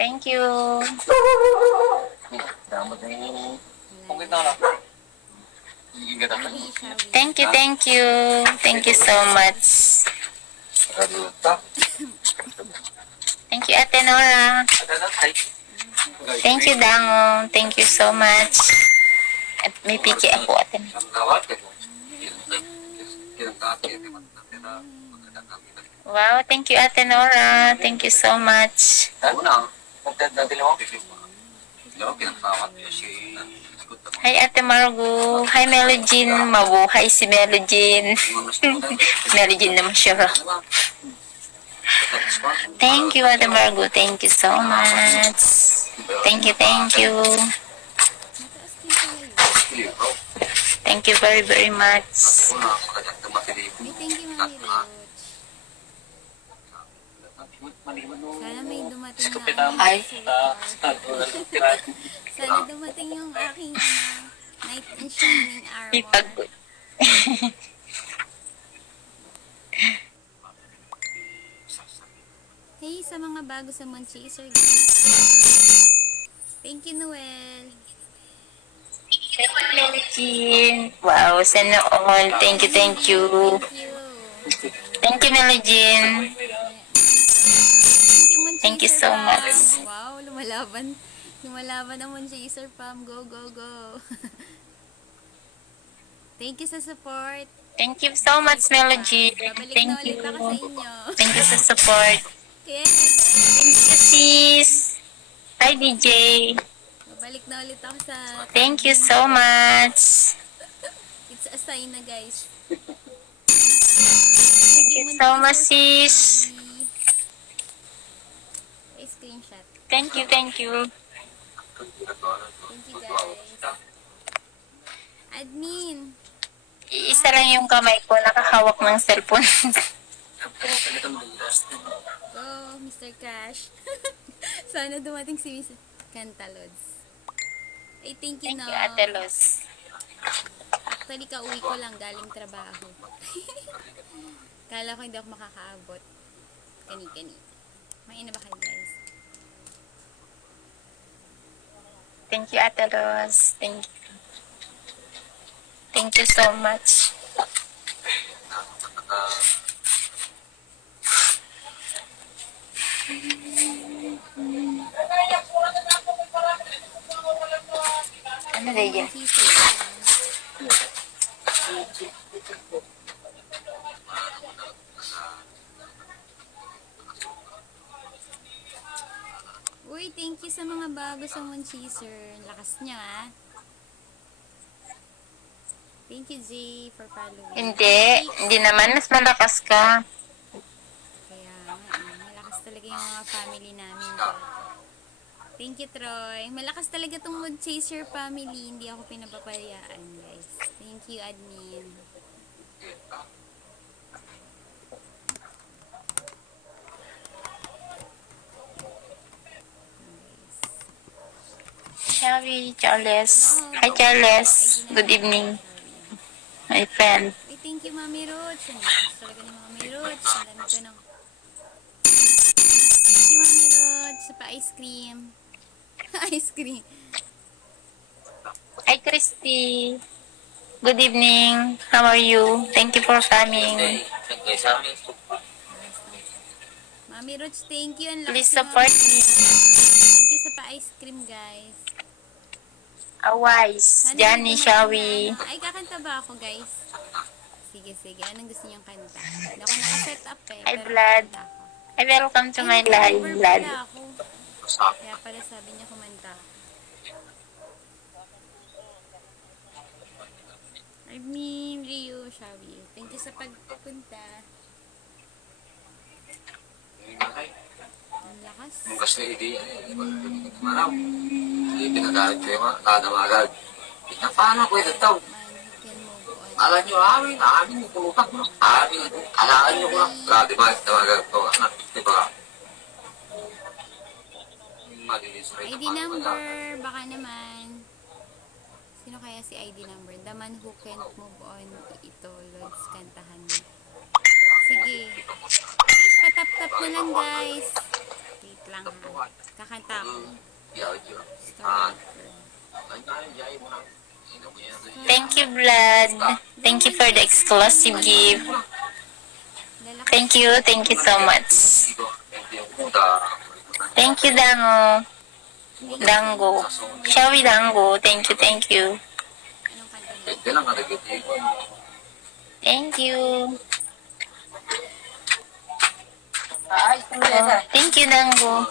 Thank you. Thank you, thank you. Thank you so much. Thank you, Ate Nora. Thank you, Dango. Thank you so much. At may piki ako, Ate Nora. Wow, thank you, Ate Nora. Thank you so much. Hi, Ate Margo. Hi, Melogene. Mabuhay si Melogene. Melogene naman siya. Thank you, Ate Margo. Thank you so much. Thank you, thank you. Thank you very, very much. Thank you, Mami Roach. Sana may dumating na sana dumating yung aking Knight in Shining Armor. Hey, sa mga bago sa Moonchaser. Thank you, Noel. Wow, sana all. Thank you, thank you. Thank you, Melogene. Thank you so much. Wow, lumalaban. Lumalaban ang Moonchaser Pam. Go, go, go. Thank you sa support. Thank you so much, Melogene. Thank you. Thank you sa support. Thank you, sis. Hi, DJ. Balik na ulit ako sa... Thank you so much. It's a sign na, guys. Thank you so much, sis. Screenshot. Thank you, thank you. Thank you, guys. Admin. Isa lang yung kamay ko, nakahawak ng cellphone. Go, Mr. Cash. Sana dumating si Mr. Cantalods. Ay, thank you, Thank you, Ate Los. Actually, kauwi ko lang galing trabaho. Kala ko hindi ako makakaabot. Kani-kani. Maina ba kayo, guys? Thank you, Ate Los. Thank you. Thank you so much. Ano na yan? Uy, thank you sa mga bago sa Moonchaser. Lakas niya, ah. Thank you, Jay, for following. Hindi naman. Mas malakas ka. Kaya nga, malakas talaga yung mga family namin. Thank you, Troy. Malakas talaga tong Moonchaser family. Hindi ako pinapapayaan, guys. Thank you, admin. Shari, Charles. Hi, Charles. Good evening. My friend. Uy, thank you, Mami Roach. Ang lakas talaga ni Mami Roach. Ang dami ko ng... Thank you, Mami Roach. Sa pa-ice cream. Ice cream. Hi, Christy. Good evening. How are you? Thank you for coming. Mami Roach, thank you. Ang lakas Please ni support Mami. me. Thank you sa pa-ice cream, guys. Awais. Johnny, Shawi. Ay, kakanta ba ako, guys? Sige, sige. Anong gusto niyong kanta? Hindi ako naka-set up eh. Hi, pero Vlad. kakanta ako. Hi, welcome to my live, Vlad. Pala ako. Kaya pala sabi niya kumanta ako. I mean, Ryu, Shawi. Thank you sa pagpunta. Ang lakas. Bukas na hindi, maraw. Hindi pinagalit ko yung kadamagag. Paano ko ito tao? Alam nyo, amin yung pulutak mo. Alaan nyo ko lang. Grabe ba, damagag ko. Di ba? ID number, baka naman. Sino kaya si ID number? The man who can't move on. Ito, Lods, kantahan mo. Sige. Guys, patap na lang guys. Wait lang ha. Kakanta ako. Stalker. Thank you, Vlad. Thank you for the exclusive gift. Thank you so much. Thank you, Dango. Dango. Shawi Dango. Thank you. Anong kanta niya? Thank you. Oh, thank you, Dango.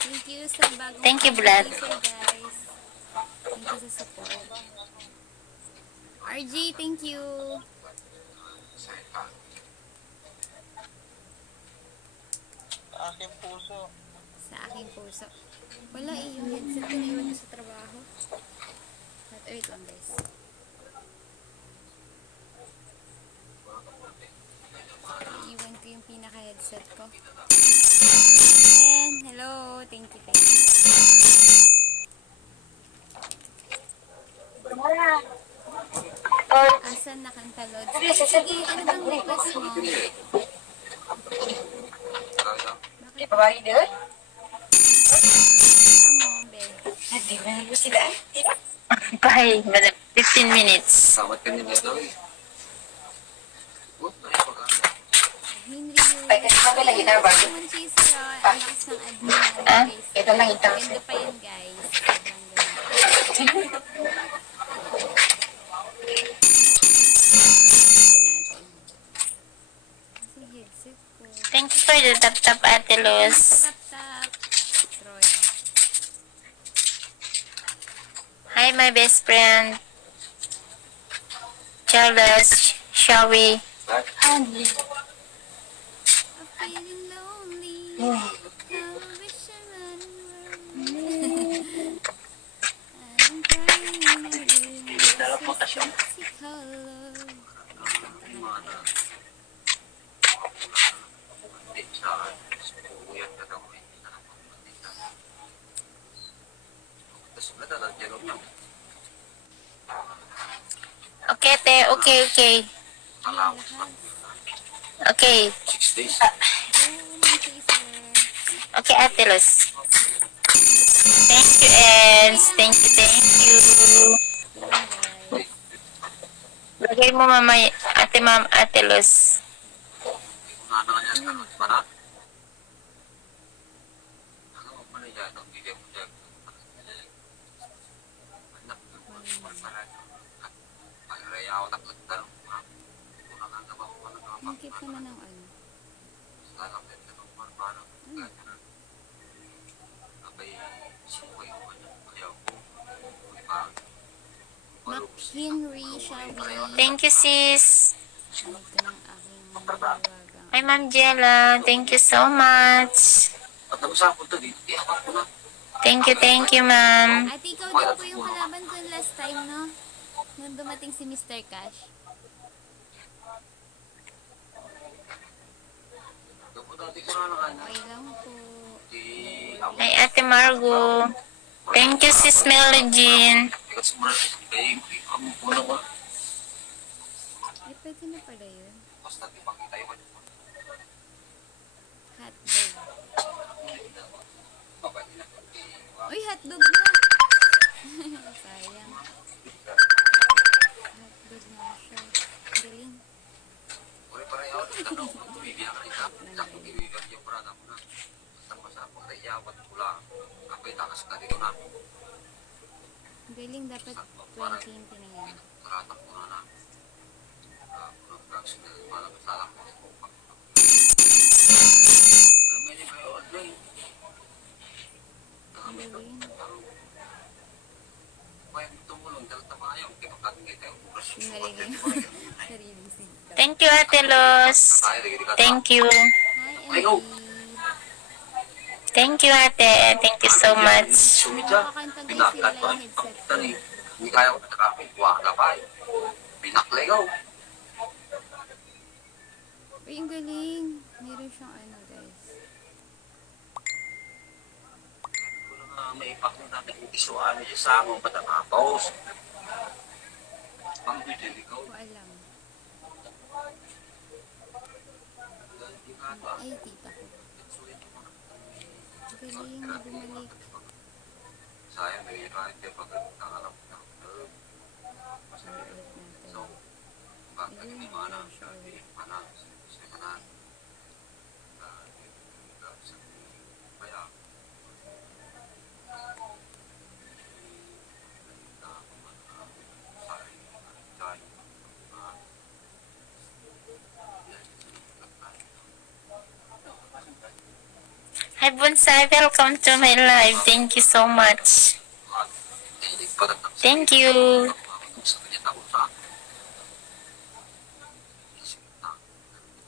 Thank you sa bagong Thank you, Vlad. pag-user, guys. Thank you sa support. RG, thank you. Sa aking puso. Wala eh, yung headset ko naiwan ko sa trabaho. Wait lang guys. Iwan ko yung pinaka-headset ko. Ayan, hello, thank you. Asan nakanta Lods? Sige, ano bang request mo? Bakit? Kanta mo, Be. Bye. 15 minutes. Sawat ka nila daw eh. Henry, Simon Chaser, ang lakas ng admin natin, Ah? guys. Ito lang itang Ganda pa yan, guys. Sobrang ganda. Natin. Kasi headset ko. Thank you for the tap-tap, Ate Luz. Tap. Troy. Hi, my best friend. Charles, Shawi. I'm feeling lonely. I wish I running around. I'm crying again. Sexy color. Okay, te. Okay. Okay. 6 days. Simon Chaser. Okay, Ate Luz. Thank you, Ens. Thank you. Guys. Lagay mo, mamay, Ate Luz. Ang cute naman ng ano. McHenry, Shawi. Thank you, sis. Ito ng aking mawagang. Hi, Ma'am Jella. Thank you so much. Thank you, ma'am. At ikaw din po yung kalaban ko last time, no? Nung dumating si Mr. Cash. Okay lang po. Hi, Ate Margo. Thank you, sis Melodine. Ay, pwede na pala yun. Hotdog. Uy, hotdog na! Sayang. Hotdog na siya. Galing. Galing, dapat 20 na yan. Galing. Sinaligay mo. Sariling sita. Thank you, Ate Luz. Thank you. Hi, Emily. Thank you, Ate. Thank you so much. Makakanta guys sila yung headset ko. Hindi kaya ko nakakapit. Wala pa eh. Pinaklegaw. Uy, ang galing. Meron siyang ano guys. May ipakong natin kung isuano siya sa ako, ba't ang apaws? Ang bidiligaw. Ko alam. Ay, tita ko. Galing, bumalik. Sayang, may kahit yung pagkakalap ng Shout out natin. bakit hindi mana mana sa mana kaya Hi, Bonsai. Welcome to my live. Thank you so much. Thank you.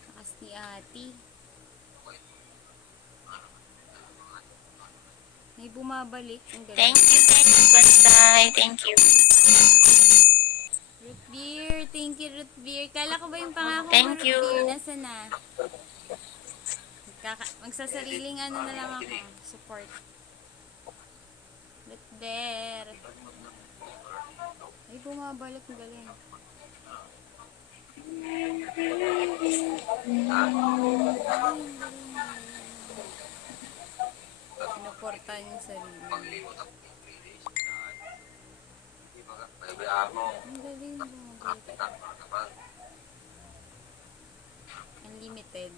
Takas ni ate. May bumabalik. Ang galing. Thank you, Bonsai. Thank you. Root beer. Thank you, root beer. Kala ko ba yung pangako mo, Thank root you. beer? Nasaan na? Magsasariling ano na lang ako. Support. Root beer. Ay, bumabalik. Ang galing. Pinuportan yung sarili. pagliwat ang bayaan mo Ang galing, bumabalik. Unlimited.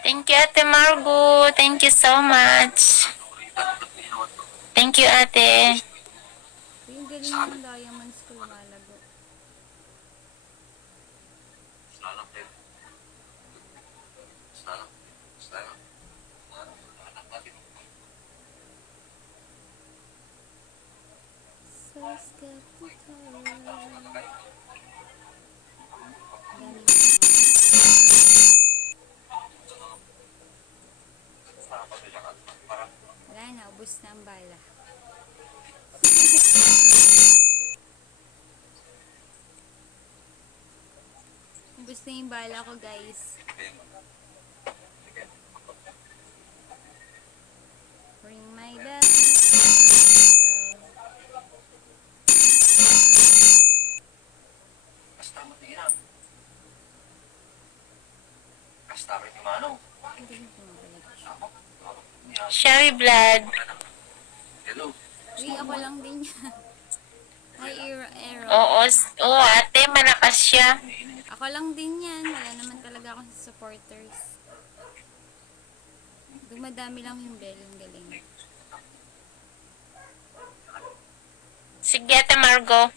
Thank you, Ate Margo. Thank you so much. Thank you, Ate. Yung galing ng diamonds ko lumalago. So skeptical. Wala na, ubos na ang bala. Ubos na yung bala ko, guys. Ring my bell. Hindi yung bumabalik. Sherry Blood. Hello. Uy, ako lang din yan. Hi, Aero. Oo, Ate. Malakas siya. Ako lang din yan. Wala naman talaga akong supporters. Dumadami lang yung bell. Ang galing. Sige, Ate Margo.